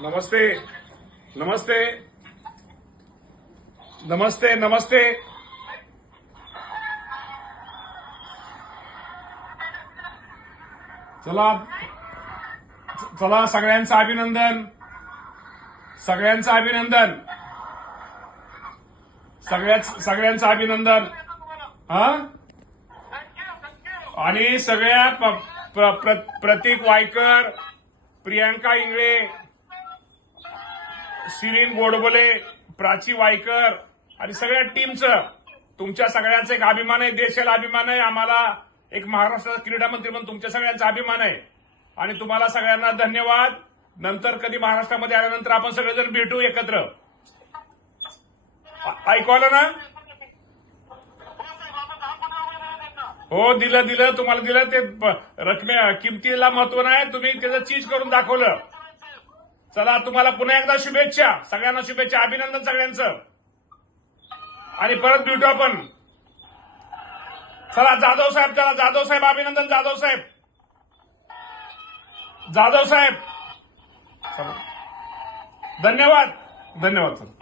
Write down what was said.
नमस्ते नमस्ते नमस्ते नमस्ते. चला चला सगळ्यांचं अभिनंदन सगळ्यांचं अभिनंदन. सगळ्याच सगळ्यांचं अभिनंदन. हा? आणि सगळ्या प्र- प्र- प्रतीक वायकर प्रियांका इंगळे सिरीन गोडबोले प्राची वायकर आणि सगळ्या टीमचं. तुमच्या सगळ्यांचा एक अभिमान आहे देशाला अभिमान आहे आम्हाला एक महाराष्ट्राचा क्रीडा मंत्री म्हणून तुमच्या सगळ्यांचा अभिमान आहे. आणि तुम्हाला सगळ्यांना धन्यवाद. नंतर कधी महाराष्ट्रामध्ये आल्यानंतर आपण सगळेजण भेटू एकत्र. ऐकू आलं ना? हो दिलं दिलं. तुम्हाला दिलं ते रकमे किमतीला महत्त्व नाही. तुम्ही त्याचं चीज करून दाखवलं. चला तुम्हाला पुन्हा एकदा शुभेच्छा. सगळ्यांना शुभेच्छा. अभिनंदन सगळ्यांचं. आणि परत भेटू आपण. चला जाधव साहेब चला. जाधव साहेब अभिनंदन. जाधव साहेब. जाधव साहेब. चला. धन्यवाद. धन्यवाद सर.